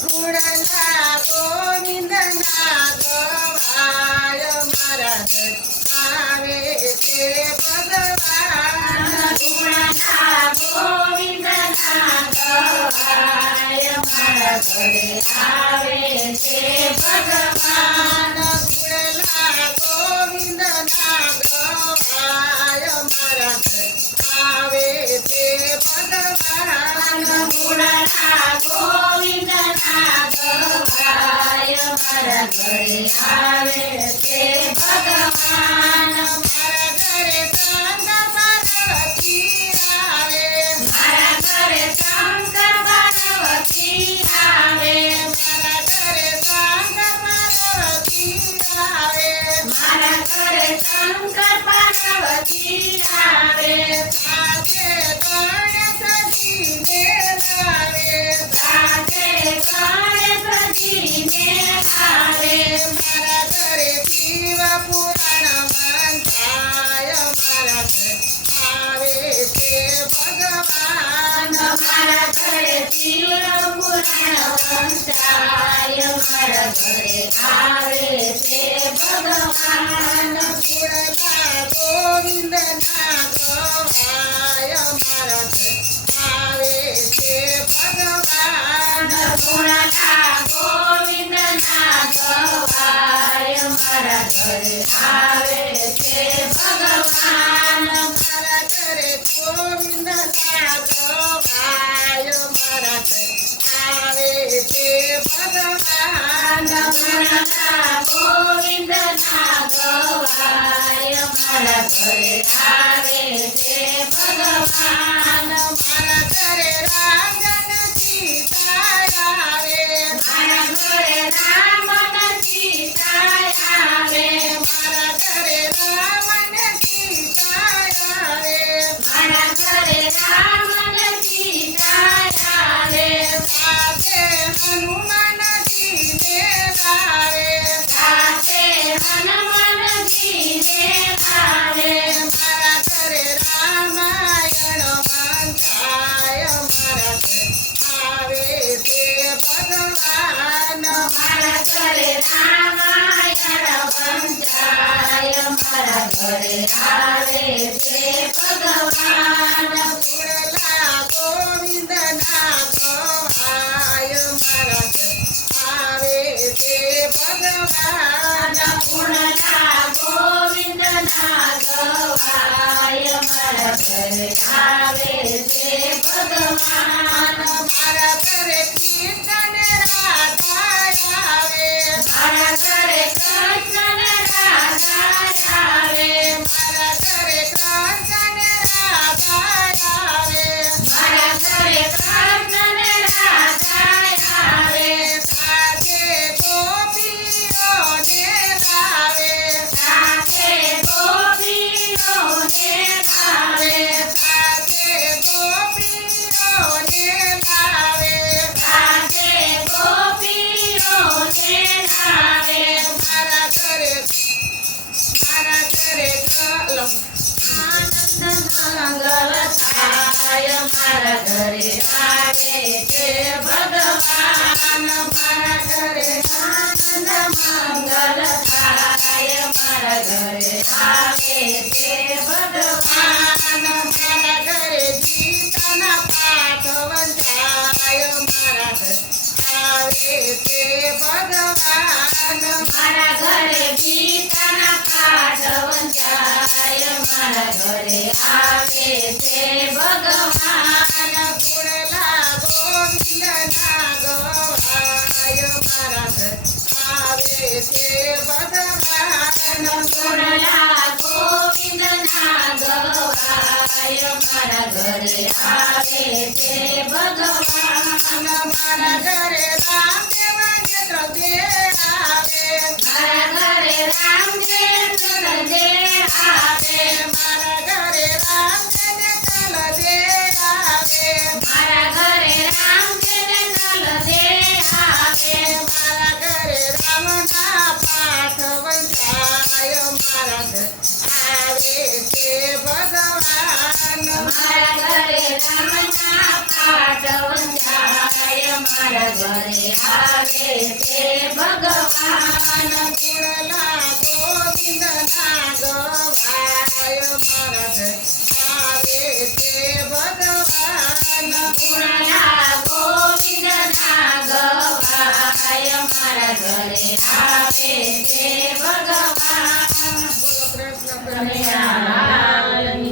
ગુણના ગોવિંદના ગવાય મારા આવે છે ભગવાન. ગુણના ગોવિંદના ગવાય મારા ઘરે આવે છે ભગવાન. ગુણના ગોવિંદના ગવાય મારા ઘરે આવે છે ભગવાન. ગુણના ગોવિંદના ગવાય મારા ઘરે આવે છે ભગવાન. મારા ઘરે શંકર પાર્વતી આવે. મારા ઘરે શંકર પાર્વતી આવે. મારા ઘરે શંકર પાર્વતી આવે. મારા ઘરે શંકર પાર્વતી આવે. સાથે ગણેશજીને લાવે. સાથે ગણેશજીને લાવે. મારા ઘરે શિવ પુરાણ વંચાય મારા ઘરે આવે છે ભગવાન. મારા ઘરે શિવ પુરાણ વંચાય મારા ઘરે આવે છે ભગવાન. ગુણના ગોવિંદના ગવાય મારા ઘરે આવે છે ભગવાન. ગુણના ગોવિંદના ગવાય મારા ઘરે આવે છે ભગવાન. મારા ઘરે ગોવિંદના ગવાય મારા ઘરે આવે છે ભગવાન. ગુણના ગોવિંદના ગવાય મારા ઘરે આવે છે ભગવાન. મારા ઘરે રામ અને સીતા આવે. મારા ઘરે રામ અને સીતા આવે. મારા ઘરે રામ અને સીતા આવે. મારા ઘરે રામ અને સીતા આવે. સાથે હનુમાનજીને લાવે. સાથે હનુમાનજીને લાવે. મારા ઘરે રામાયણ વંચાય મારા ઘરે આવે છે ભગવાન. મારા ઘરે રામાયણ વંચાય મારા ઘરે આવે છે ભગવાન. ગુણના ગોવિંદના ગવાય મારા ઘરે આવે છે ભગવાન. ગુણના ગોવિંદના ગવાય મારા ઘરે આવે છે ભગવાન. મારા ઘરે કૃષ્ણ રાધા આવે. મારા ઘરે કૃષ્ણ રાધા આવે. મારા ઘરે કૃષ્ણ રાધા આવે. મારા ઘરે કૃષ્ણ રાધા આવે. સાથે ગોપીઓને લાવે. સાથે ગોપીઓને લાવે. સાથે ગોપીઓને લાવે. સાથે ગોપીઓને લાવે. મારા ઘરે આનંદ મંગલ થાય મારા ઘરે આવે છે ભગવાન. મારા ઘરે આનંદ મંગલ થાય મારા ઘરે આવે છે ભગવાન. મારા ઘરે ગીતાના પાઠ વંચાય મારા ઘરે આવે છે ભગવાન. મારા ઘરે ગીતાના પાઠ વંચાય મારા ઘરે આવે છે ભગવાન. ગુણના ગોવિંદના ગવાય મારા ઘરે આવે છે ભગવાન. ગુણના ગોવિંદના ગવાય મારા ઘરે આવે છે ભગવાન. મારા ઘરે રામદેવ નેત્રદે આવે. મારા ઘરે રામદેવ નેત્રદે આવે. મારા ઘરે રામદેવ નેત્રદે આવે. મારા ઘરે રામદેવ નેત્રદે આવે. મારા ઘરે રામના પાઠ વંચાય મારા ઘરે આવે છે ભગવાન. મારા ઘરે રામના મારા ઘરે આવે છે ભગવાન કુળલા ગોવિંદ ના ગવાય મારા ઘરે આવે છે ભગવાન ગુણલા ગોવિંદ ના ગવાય મારા ઘરે આવે છે ભગવાન બોલો કૃષ્ણ કનૈયા લાલની